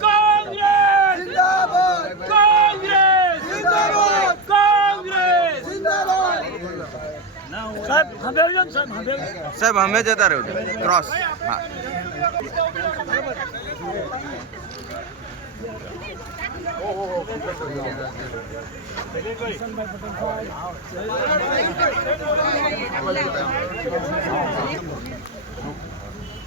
कांग्रेस जिंदाबाद कांग्रेस जिंदाबाद कांग्रेस जिंदाबाद साहब हमें साहब हमें સાહેબ અમે જતા રહ્યો ક્રોસ હા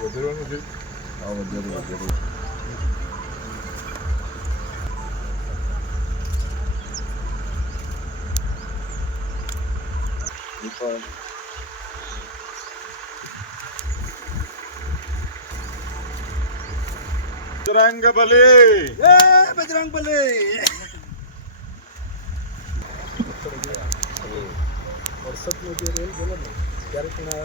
Vodero nedir? Ha Vodero, Vodero. Lütfen. Bajrang Bali ये बजरंग बली व्हॉट्सअपमध्ये रेल बोला ना त्याला पुन्हा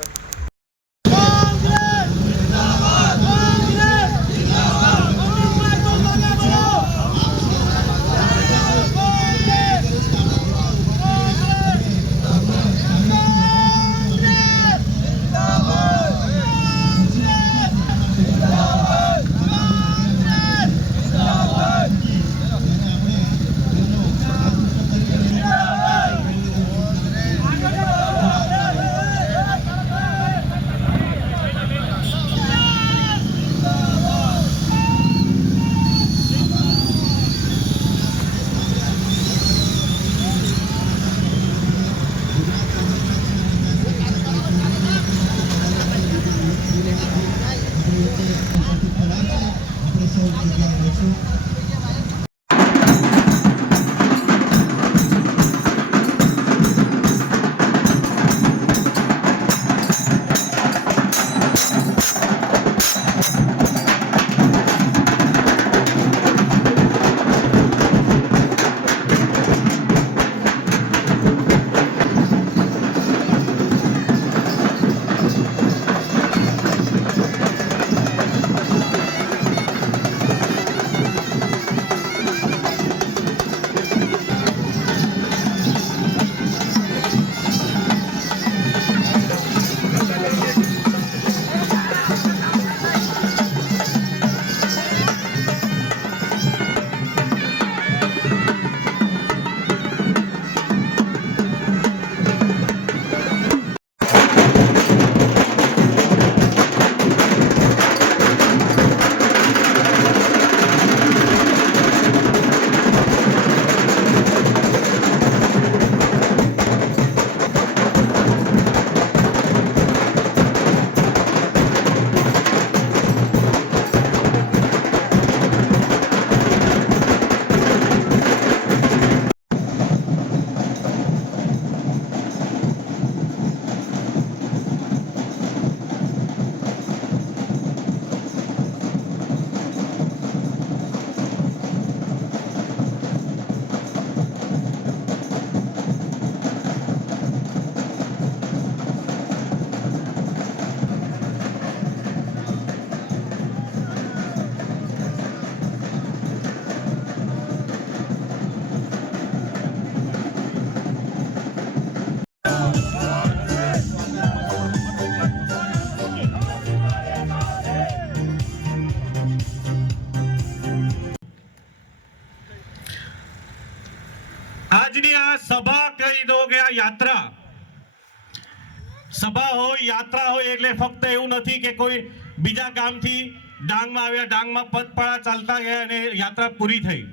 સભા હોય, યાત્રા હોય, એટલે ફક્ત એવું નથી કે કોઈ બીજા ગામથી ડાંગમાં આવ્યા, ડાંગમાં પદપાળા ચાલતા ગયા અને યાત્રા પૂરી થઈ.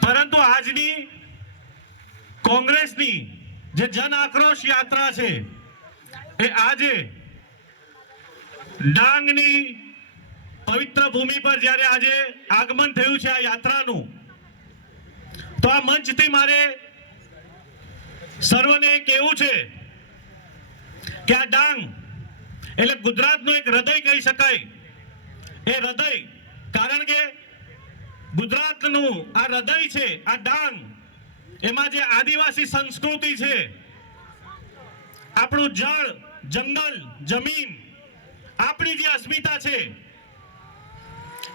પરંતુ આજની કોંગ્રેસની જે જન આક્રોશ યાત્રા છે, એ આજે ડાંગની પવિત્ર ભૂમિ પર જ્યારે આજે આગમન થયું છે આ યાત્રાનું, તો આ મંચથી મારે સર્વને કેવું છે કે આ ડાંગ? એટલે ગુજરાતનું એક હૃદય કહી શકાય. એ હૃદય કારણ કે ગુજરાતનું આ હૃદય છે, આ ડાંગ, એમાં જે આદિવાસી સંસ્કૃતિ છે, આપણું જળ, જંગલ, જમીન, આપણી જે અસ્મિતા છે,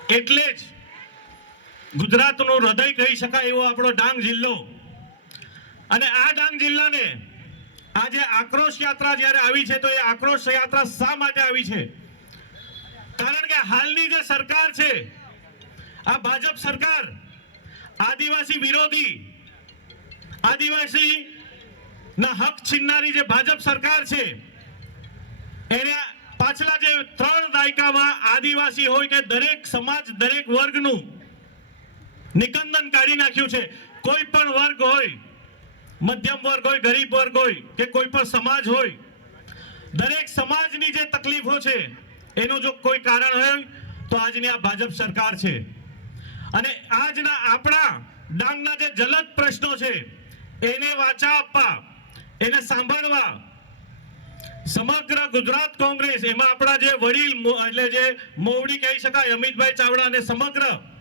એટલે જ ગુજરાતનું હૃદય કહી શકાય એવો આપણો ડાંગ જિલ્લો. અને આ ડાંગ જિલ્લાને આજે આક્રોશ યાત્રા જ્યારે આવી છે, તો એ આક્રોશ યાત્રા શા માટે આવી છે? કારણ કે હાલની જે સરકાર છે, આ ભાજપ સરકાર, આદિવાસી વિરોધી આદિવાસી ના હક છીનનારી જે ભાજપ સરકાર છે, એને પાછલા જે ત્રણ દાયકામાં આદિવાસી હોય કે દરેક સમાજ, દરેક વર્ગનું નિકંદન કાઢી નાખ્યું છે. કોઈ પણ વર્ગ હોય મધ્યમ વર્ગ હોય, ગરીબ વર્ગ હોય કે કોઈ પણ સમાજ હોય, દરેક સમાજની જે તકલીફો છે, એનું જો કોઈ કારણ હોય, તો આજની આ ભાજપ સરકાર છે. અને આજના આપણા ડાંગના જે જલદ પ્રશ્નો છે, એને વાચા આપવા, એને સાંભળવા, સમગ્ર ગુજરાત કોંગ્રેસ, એમાં આપણા જે વડીલ, એટલે જે મોવડી કહી શકાય, અમિતભાઈ ચાવડા અને સમગ્ર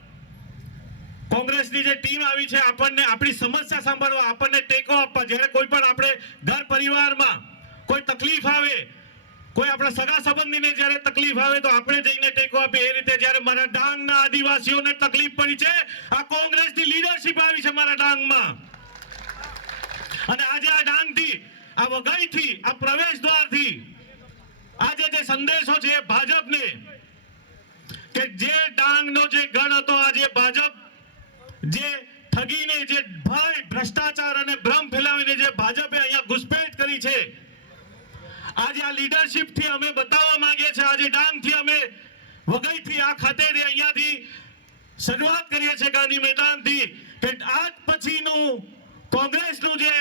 કોંગ્રેસની જે ટીમ આવી છે, આપણને આપણી સમસ્યા સાંભળવા, આપણને ટેકો આપવા. જ્યારે કોઈ પણ આપણે ઘર પરિવારમાં કોઈ તકલીફ આવે, કોઈ આપણા સગા સંબંધીને જ્યારે તકલીફ આવે, તો આપણે જઈને ટેકો આપીએ. એ રીતે જ્યારે મારા ડાંગના આદિવાસીઓને તકલીફ પડી છે, આ કોંગ્રેસની લીડરશિપ આવી છે મારા ડાંગમાં. અને આજે આ ડાંગથી, આ વઘઈથી, આ પ્રવેશ દ્વારથી, આજે જે સંદેશો છે ભાજપને, કે જે ડાંગનો જે ગણ હતો, આજે ભાજપ જે ઠગીને જે ભય ભ્રષ્ટાચાર અને ભ્રમ ફેલાવીને જે ભાજપે અહીંયા ઘુસપેટ કરી છે, આજે આ લીડરશિપથી અમે બતાવવા માંગીએ છીએ, આજે ડાંગથી અમે વગઈથી આ ખાતે અહીંયાથી શરૂઆત કરીએ છીએ ગાંધી મેદાનથી કે આજ પછીનું કોંગ્રેસનું જે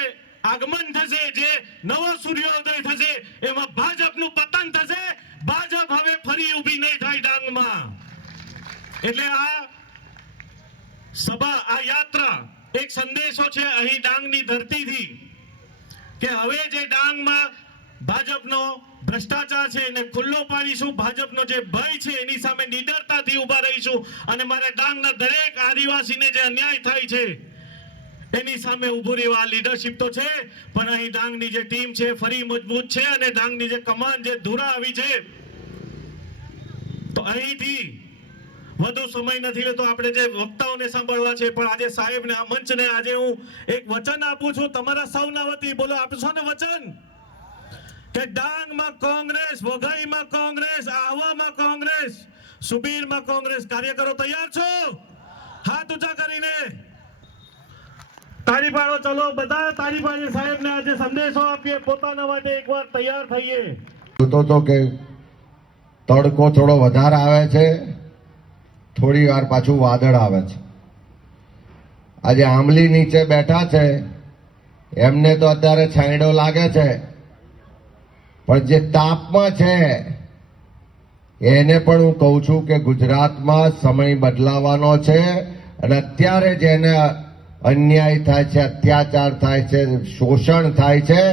આગમન થશે, જે નવો સૂર્યોદય થશે, એમાં ભાજપનું પતન થશે, ભાજપ હવે ફરી ઊભી નહીં થાય ડાંગમાં. એટલે આ સભા આ યાત્રા એક સંદેશો છે અહીં ડાંગની ધરતીથી કે હવે જે ડાંગમાં ભાજપનો ભ્રષ્ટાચાર છે એને ખુલ્લો પાડીશું, ભાજપનો જે ભય છે એની સામે નિડરતાથી ઊભા રહીશું અને મારા ડાંગના દરેક આદિવાસીને જે અન્યાય થાય છે, એની સામે ઊભું રહેવા. લીડરશિપ તો છે, પણ અહીં ડાંગની જે ટીમ છે ફરી મજબૂત છે અને ડાંગની જે કમાન, જે ધુરા આવી છે, તો અહીંથી વધુ સમય નથી લેતો આપણે જે વક્તાઓને સાંભળવા છે, પણ આજે સાહેબને આ મંચને આજે હું એક વચન આપું છું. તમારા સૌના વતી બોલો આપશો ને વચન? કે ડાંગમાં કોંગ્રેસ, વઘઈમાં કોંગ્રેસ, આહવામાં કોંગ્રેસ, સુબીરમાં કોંગ્રેસ. કાર્યકરો તૈયાર છો? હાથ ઊંચા કરીને. તારી પાડો, ચલો. બધા તારી પાડીએ સાહેબને આજે સંદેશો આપીએ. પોતાના માટે એકવાર તૈયાર થઈએ. તો કે તડકો થોડો વધારે આવે છે. થોડી વાર પાછું વાદળ આવે છે. આજે આંબલી નીચે બેઠા છે. એમને તો અત્યારે છાંયડો લાગે છે. પણ જે તાપમાં છે, એને પણ હું કહું છું કે ગુજરાતમાં સમય બદલાવાનો છે અને અત્યારે જેને અન્યાય થાય છે, અત્યાચાર થાય છે, શોષણ થાય છે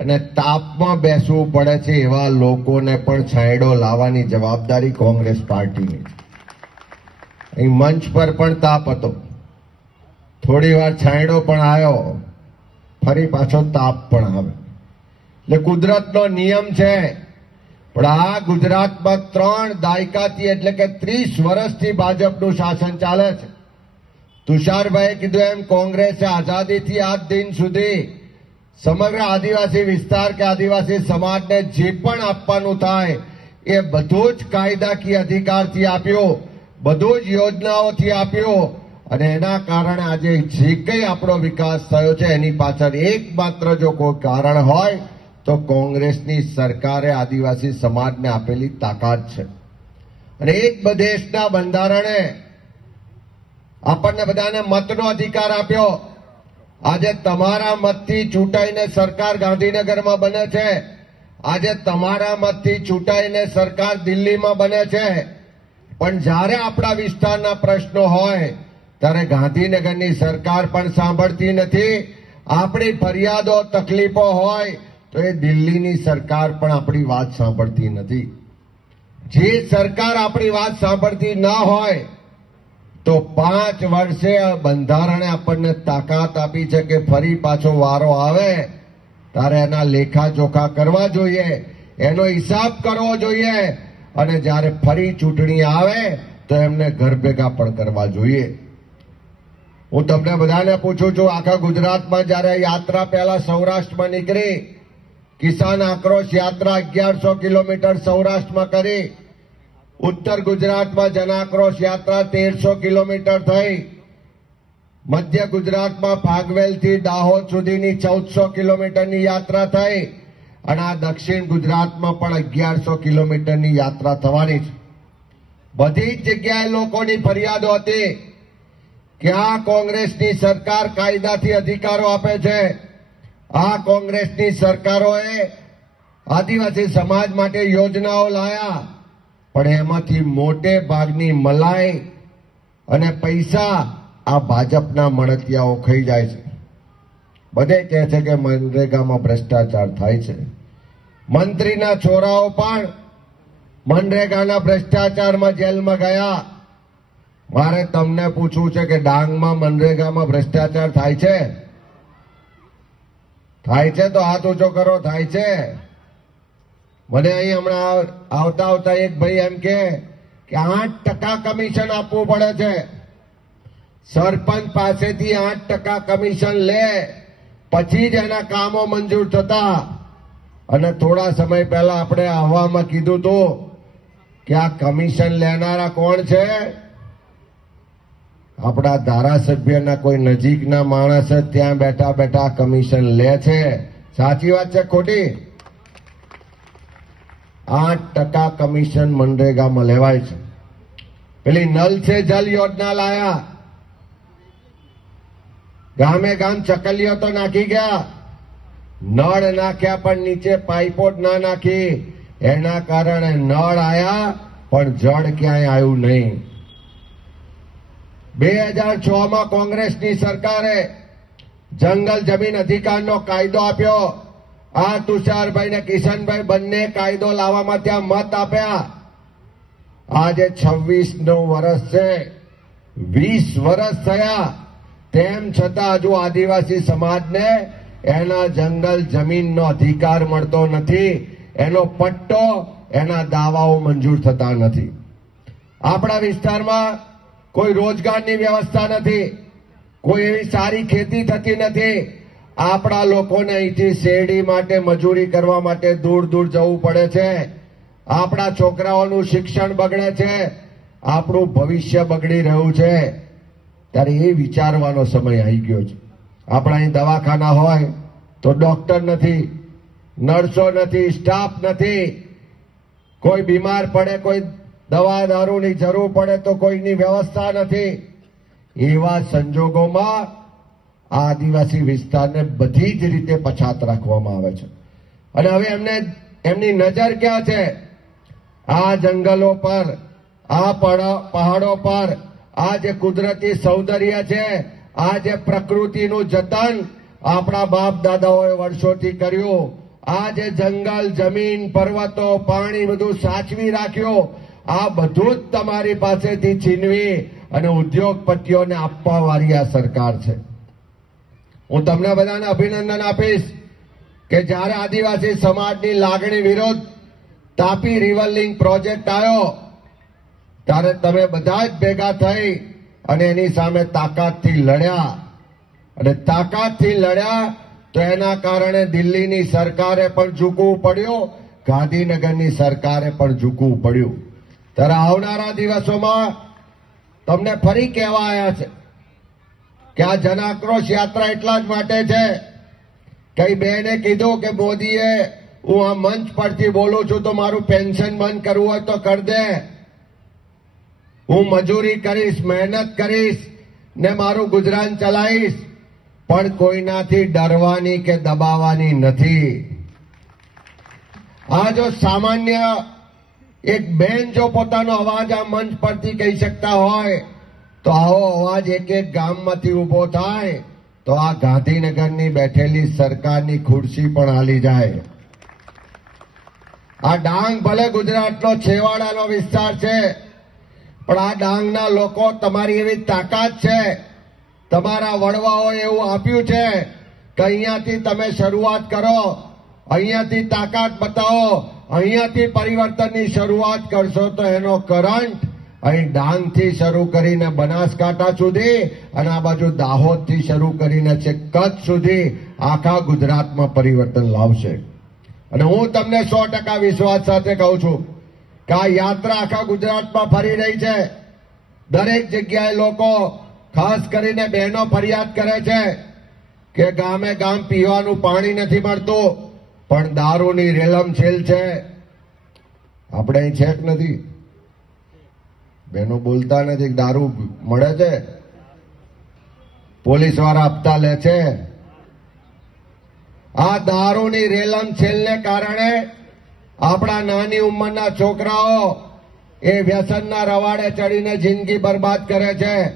અને તાપમાં બેસવું પડે છે એવા લોકોને પણ છાંયડો લાવવાની જવાબદારી કોંગ્રેસ પાર્ટીની છે. અહીં મંચ પર પણ તાપ હતો. થોડી વાર છાંયડો પણ આવ્યો. ફરી પાછો તાપ પણ આવે એટલે કુદરતનો નિયમ છે, પણ આ ગુજરાતમાં ત્રણ દાયકાથી એટલે કે ત્રીસ વર્ષથી ભાજપનું શાસન ચાલે છે. તુષારભાઈએ કીધું એમ, કોંગ્રેસે આઝાદીથી આજ દિન સુધી સમગ્ર આદિવાસી વિસ્તાર કે આદિવાસી સમાજને જે પણ આપવાનું થાય, એ બધું જ કાયદાકીય અધિકારથી આપ્યો. બધું જ યોજનાઓથી આપ્યો અને એના કારણે આજે જે કંઈ આપણો વિકાસ થયો છે, એની પાછળ એકમાત્ર જો કોઈ કારણ હોય, તો કોંગ્રેસની સરકારે આદિવાસી સમાજને આપેલી તાકાત છે. અને એક દેશના બંધારણે આપણને બધાને મતનો અધિકાર આપ્યો. આજે તમારા મતથી ચૂંટાઈને સરકાર ગાંધીનગરમાં બને છે. આજે તમારા મતથી ચૂંટાઈને સરકાર દિલ્હીમાં બને છે. પણ જ્યારે આપણા વિસ્તારના પ્રશ્નો હોય, ત્યારે ગાંધીનગરની સરકાર પણ સાંભળતી નથી. આપણી ફરિયાદો, તકલીફો હોય, તો એ દિલ્હીની સરકાર પણ આપણી વાત સાંભળતી નથી. જે સરકાર આપણી વાત સાંભળતી ના હોય, તો પાંચ વર્ષે બંધારણે આપણને તાકાત આપી છે કે ફરી પાછો વારો આવે. તારે એના લેખા જોખા કરવા જોઈએ, એનો હિસાબ કરવો જોઈએ. અને જ્યારે ફરી ચૂંટણી આવે, તો એમને ઘર ભેગા પણ કરવા જોઈએ. હું તમને બધાને પૂછું છું, આખા ગુજરાતમાં જ્યારે યાત્રા પહેલા સૌરાષ્ટ્રમાં નીકળી, કિસાન આક્રોશ યાત્રા અગિયારસો કિલોમીટર સૌરાષ્ટ્રમાં કરી, ઉત્તર ગુજરાતમાં જનાક્રોશ યાત્રા તેરસો કિલોમીટર થઈ, મધ્ય ગુજરાતમાં ફાગવેલથી દાહોદ સુધીની ચૌદસો કિલોમીટરની યાત્રા થઈ અને આ દક્ષિણ ગુજરાતમાં પણ અગિયારસો કિલોમીટરની યાત્રા થવાની છે. બધી જ જગ્યાએ લોકોની ફરિયાદો હતી કે આ કોંગ્રેસની સરકાર કાયદાથી અધિકારો આપે છે. આ કોંગ્રેસની સરકારોએ આદિવાસી સમાજ માટે યોજનાઓ લાયા, પણ એમાંથી મોટે ભાગની મલાઈ અને પૈસા આ ભાજપના મળતિયાઓ ખાઈ જાય છે. બધે કહે છે કે મનરેગામાં ભ્રષ્ટાચાર થાય છે. મંત્રીના છોરાઓ પણ મનરેગાના ભ્રષ્ટાચારમાં જેલમાં ગયા. મારે તમને પૂછવું છે કે ડાંગમાં મનરેગામાં ભ્રષ્ટાચાર થાય છે? થાય છે તો હાથ ઊંચો કરો, થાય છે. મને અહીં હમણાં આવતા આવતા એક ભાઈ એમ કે કે આઠ ટકા કમિશન આપવું પડે છે. સરપંચ પાસેથી આઠ ટકા કમિશન લે. પછી જ એના કામો મંજૂર થતા અને થોડા સમય પહેલા આપણે આવવામાં કીધું હતું કે આ કમિશન લેનારા કોણ છે? આપણા ધારાસભ્યના કોઈ નજીકના માણસ જ ત્યાં બેઠા બેઠા કમિશન લે છે. સાચી વાત છે ખોટી? આઠ ટકા કમિશન મનરેગામાં લેવાય છે. પેલી નલ છે જલ યોજના લાયા. ગામે ગામ ચકલીઓ તો નાખી ગયા. નળ નાખ્યા પણ નીચે પાઇપો ના નાખી. એના કારણે નળ આયા, પણ જળ ક્યાંય આવ્યું નહીં. બે હજાર છ માં કોંગ્રેસની સરકારે જંગલ જમીન અધિકારનો કાયદો આપ્યો. આ તુષારભાઈ ને કિશનભાઈ બંને કાયદો લાવવામાં ત્યાં મત આપ્યા. આજે છવ્વીસનું વર્ષ છે. વીસ વર્ષ થયા. તેમ છતાં હજુ આદિવાસી સમાજને એના જંગલ જમીનનો અધિકાર મળતો નથી, એનો પટ્ટો એના દાવાઓ મંજૂર થતા નથી. આપણા વિસ્તારમાં કોઈ રોજગારની વ્યવસ્થા નથી, કોઈ એવી સારી ખેતી થતી નથી. આપણા લોકોને અહીંથી શેરડી માટે, મજૂરી કરવા માટે દૂર દૂર જવું પડે છે. આપણા છોકરાઓનું શિક્ષણ બગડે છે. આપણું ભવિષ્ય બગડી રહ્યું છે. ત્યારે એ વિચારવાનો સમય આવી ગયો છે. આપણા અહીં દવાખાના હોય તો ડોક્ટર નથી, નર્સો નથી, સ્ટાફ નથી. કોઈ બીમાર પડે, કોઈ દવા દારૂની જરૂર પડે તો કોઈની વ્યવસ્થા નથી. એવા સંજોગોમાં આદિવાસી વિસ્તારને બધી જ રીતે પછાત રાખવામાં આવે છે. અને હવે એમને, એમની નજર ક્યાં છે? આ જંગલો પર, આ પહાડો પર આ જે કુદરતી સૌંદર્ય છે, આ જે પ્રકૃતિનું જતન આપણા બાપ દાદાઓએ વર્ષોથી કર્યું, આ જે જંગલ, જમીન, પર્વતો, પાણી બધું સાચવી રાખ્યું, આ બધું જ તમારી પાસેથી છીનવી અને ઉદ્યોગપતિઓને આપવા વાળી આ સરકાર છે. હું તમને બધાને અભિનંદન આપીશ કે જ્યારે આદિવાસી સમાજની લાગણી વિરોધ તાપી રિવર પ્રોજેક્ટ આવ્યો ત્યારે તમે બધા જ ભેગા થઈ અને એની સામે તાકાતથી લડ્યા. અને તાકાતથી લડ્યા તો એના કારણે દિલ્હીની સરકારે પણ ઝૂકવું પડ્યું, ગાંધીનગરની સરકારે પણ ઝૂકવું પડ્યું. ત્યારે આવનારા દિવસોમાં તમને ફરી કહેવા આવ્યા છે કે આ જન આક્રોશ યાત્રા એટલા જ માટે છે કઈ બેને કીધું કે, મોદીએ, હું આ મંચ પરથી બોલું છું તો મારું પેન્શન બંધ કરવું હોય તો કર દે. હું મજૂરી કરીશ, મહેનત કરીશ ને મારું ગુજરાન ચલાવીશ, પણ કોઈનાથી ડરવાની કે દબાવવાની નથી. આ જો સામાન્ય એક બેન જો પોતાનો અવાજ આ મંચ પરથી કહી શકતા હોય, તો આવો અવાજ એક એક ગામમાંથી ઊભો થાય, તો આ ગાંધીનગરની બેઠેલી સરકારની ખુરશી પણ હાલી જાય. આ ડાંગ ભલે ગુજરાતનો છેવાડાનો વિસ્તાર છે પણ આ ડાંગના લોકો તમારી એવી તાકાત છે. તમારા વડવાઓએ એવું આપ્યું છે કે અહીંયાથી તમે શરૂઆત કરો. અહીંયાથી તાકાત બતાવો. અહીંયાથી પરિવર્તનની શરૂઆત કરશો તો એનો કરંટ અહીં ડાંગથી શરૂ કરીને બનાસકાંઠા સુધી અને આ બાજુ દાહોદથી શરૂ કરીને છે કચ્છ સુધી આખા ગુજરાતમાં પરિવર્તન લાવશે. અને હું તમને સો ટકા વિશ્વાસ સાથે કહું છું આ યાત્રા આખા ગુજરાતમાં ફરી રહી છે. દરેક જગ્યાએ લોકો ખાસ કરીને બહેનો ફરિયાદ કરે છે કે ગામે ગામ પીવાનું પાણી નથી મળતું, પણ દારૂની રેલમછેલ છે. આપણે અહીં છેક નથી. બહેનો બોલતા નથી દારૂ મળે છે. પોલીસવાળા આપતા લે છે. આ દારૂની રેલમ છેલને કારણે આપણા નાની ઉંમરના છોકરાઓ એ વ્યસનના રવાડે ચડીને જિંદગી બરબાદ કરે છે.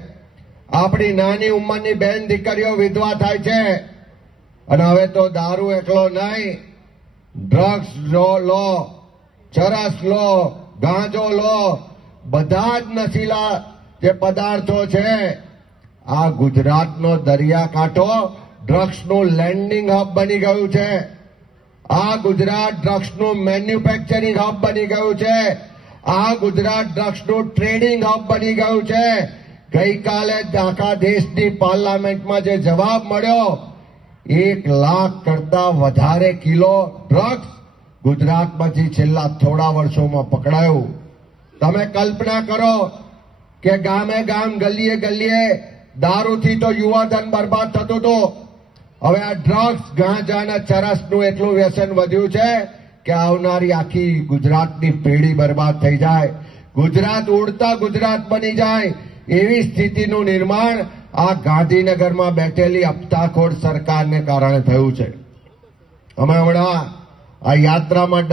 આપણી નાની ઉંમરની બેન દીકરીઓ વિધવા થાય છે. અને હવે તો દારૂ એકલો નહીં. ડ્રગ્સ લો, ચરસ લો, ગાંજો લો, બધા જ નશીલા જે પદાર્થો છે, આ ગુજરાતનો દરિયાકાંઠો ડ્રગ્સનું લેન્ડિંગ હબ બની ગયું છે. આ ગુજરાત ડ્રગ્સનું મેન્યુફેક્ચરિંગ હબ બની ગયું છે. આ ગુજરાત ડ્રગ્સનું ટ્રેડિંગ હબ બની ગયું છે. ગઈકાલે આખા દેશની પાર્લામેન્ટમાં જે જવાબ મળ્યો, એક લાખ કરતા વધારે કિલો ડ્રગ્સ ગુજરાતમાંથી છેલ્લા થોડા વર્ષોમાં પકડાયું. તમે કલ્પના કરો કે ગામે ગામ ગલીએ ગલીએ દારૂથી તો યુવાધન બરબાદ થતું હતું. હવે આ ડ્રગ્સ ગાંજાના ચરસનું એટલું વ્યસન વધ્યું છે કે આવનારી આખી ગુજરાતની પેઢી બરબાદ થઈ જાય. ગુજરાત ઉડતા ગુજરાત બની જાય એવી સ્થિતિનું નિર્માણ આ ગાંધીનગરમાં બેઠેલી હપ્તાખોર સરકારને કારણે થયું છે. અમે હમણાં આ યાત્રામાં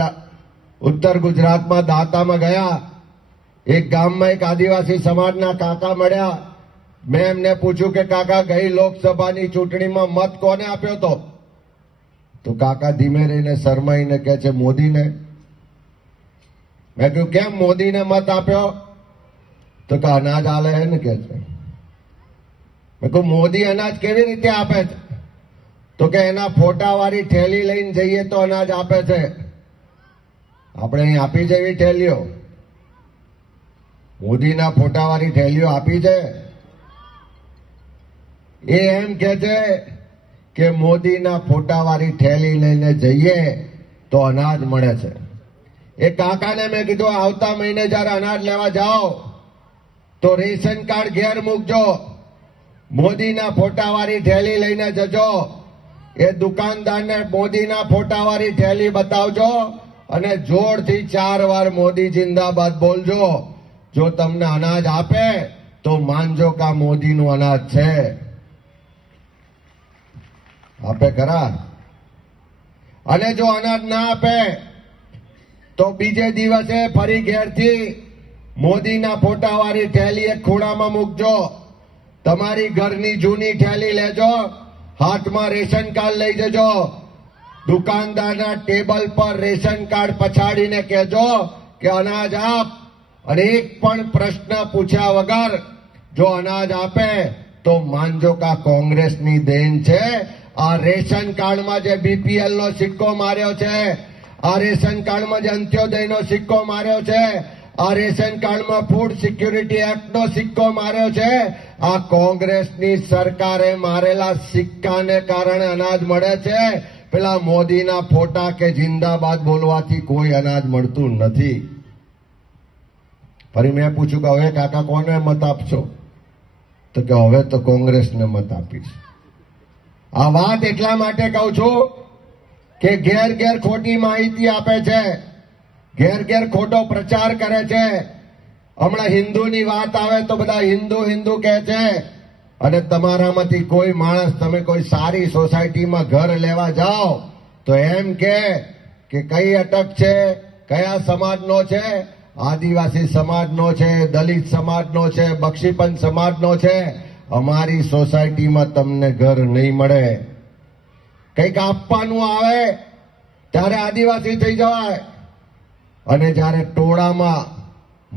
ઉત્તર ગુજરાતમાં દાતામાં ગયા. એક ગામમાં એક આદિવાસી સમાજના કાકા મળ્યા. મેં એમને પૂછ્યું કે, કાકા, ગઈ લોકસભાની ચૂંટણીમાં મત કોને આપ્યો તો? તો કાકા ધીમે રહીને શરમાઈને કહે છે, મોદીને. મેં કહ્યું, કેમ મોદીને મત આપ્યો? તો કે અનાજ આલે હે ને કે છે. મેં કહ્યું, મોદી અનાજ કેવી રીતે આપે છે? તો કે, એના ફોટાવાળી થેલી લઈને જઈએ તો અનાજ આપે છે. આપણે અહીં આપી એવી થેલીઓ મોદીના ફોટાવાળી થેલીઓ આપી છે? એ એમ કે છે કે મોદીના ફોટાવાળી થેલી લઈને જઈએ તો અનાજ મળે છે. એ કાકાને મેં કીધું, આવતા મહિને જ્યારે અનાજ લેવા જાઓ, તો રેશન કાર્ડ ઘેર મૂકજો. મોદીના ફોટાવાળી થેલી લઈને જજો. એ દુકાનદારને મોદીના ફોટાવાળી થેલી બતાવજો અને જોરથી ચાર વાર મોદી જિંદાબાદ બોલજો. જો તમને અનાજ આપે, તો માનજો કે આ મોદીનું અનાજ છે. આપે ખરા અને જો અનાજ ના આપે, તો બીજે દિવસે ફરી ઘેરથી મોદીના ફોટાવાળી થેલી એક ખૂણામાં મૂકજો. તમારી ઘરની જૂની થેલી લેજો. હાથમાં રેશન કાર્ડ લઈ જજો. દુકાનદારના ટેબલ પર રેશન કાર્ડ પછાડીને કહેજો કે અનાજ આપ. અને એક પણ પ્રશ્ન પૂછ્યા વગર જો અનાજ આપે, તો માનજો કે કોંગ્રેસની દેન છે. આ રેશન કાર્ડમાં જે બીપીએલ નો સિક્કો માર્યો છે, આ રેશન કાર્ડમાં જે અંત્યોદયનો સિક્કો માર્યો છે, આ રેશન કાર્ડમાં ફૂડ સિક્યુરિટી એક્ટ નો સિક્કો માર્યો છે, આ કોંગ્રેસની સરકારે મારેલા સિક્કાને કારણે અનાજ મળે છે. પેલા મોદીના ફોટા કે જિંદાબાદ બોલવાથી કોઈ અનાજ મળતું નથી. ફરી મેં પૂછ્યું કે હવે કાકા કોને મત આપશો? તો કે હવે તો કોંગ્રેસને મત આપીશ. આ વાત એટલા માટે કહું છું કે ઘેર ઘેર ખોટી માહિતી આપે છે. ઘેર ઘેર ખોટો પ્રચાર કરે છે. હમણાં હિન્દુની વાત આવે તો બધા હિન્દુ હિન્દુ કહે છે અને તમારામાંથી કોઈ માણસ તમે કોઈ સારી સોસાયટીમાં ઘર લેવા જાઓ તો એમ કે કે કઈ અટક છે, કયા સમાજનો છે? આદિવાસી સમાજનો છે, દલિત સમાજનો છે, બક્ષીપંચ સમાજનો છે અમારી સોસાયટીમાં તમને ઘર નહીં મળે. કંઈક આપવાનું આવે, ત્યારે આદિવાસી થઈ જવાય. અને જ્યારે ટોળામાં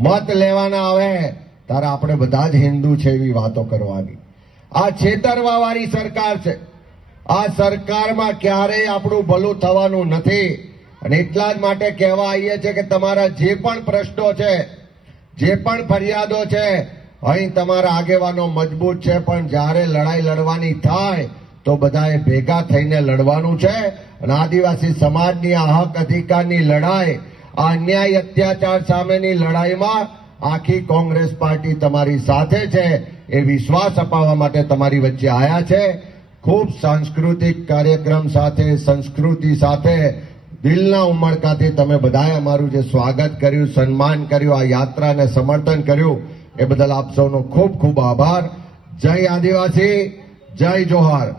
મત લેવાના આવે, ત્યારે આપણે બધા જ હિન્દુ છે એવી વાતો કરવાની. આ છેતરવાવાળી સરકાર છે. આ સરકારમાં ક્યારેય આપણું ભલું થવાનું નથી. અને એટલા જ માટે કહેવા આવીએ છીએ કે તમારા જે પણ પ્રશ્નો છે, જે પણ ફરિયાદો છે અહીં તમારા આગેવાનો મજબૂત છે, પણ જ્યારે લડાઈ લડવાની થાય, તો બધાએ ભેગા થઈને લડવાનું છે. અને આદિવાસી સમાજની આ હક અધિકારની લડાઈ, આ અન્યાય અત્યાચાર સામેની લડાઈમાં આખી કોંગ્રેસ પાર્ટી તમારી સાથે છે એ વિશ્વાસ અપાવવા માટે તમારી વચ્ચે આવ્યા છે. ખૂબ સાંસ્કૃતિક કાર્યક્રમ સાથે, સંસ્કૃતિ સાથે દિલના ઉમળકાથી તમે બધાએ અમારું જે સ્વાગત કર્યું, સન્માન કર્યું, આ યાત્રાને સમર્થન કર્યું એ બદલ આપ સૌનો ખૂબ ખૂબ આભાર. જય આદિવાસી જય જોહાર.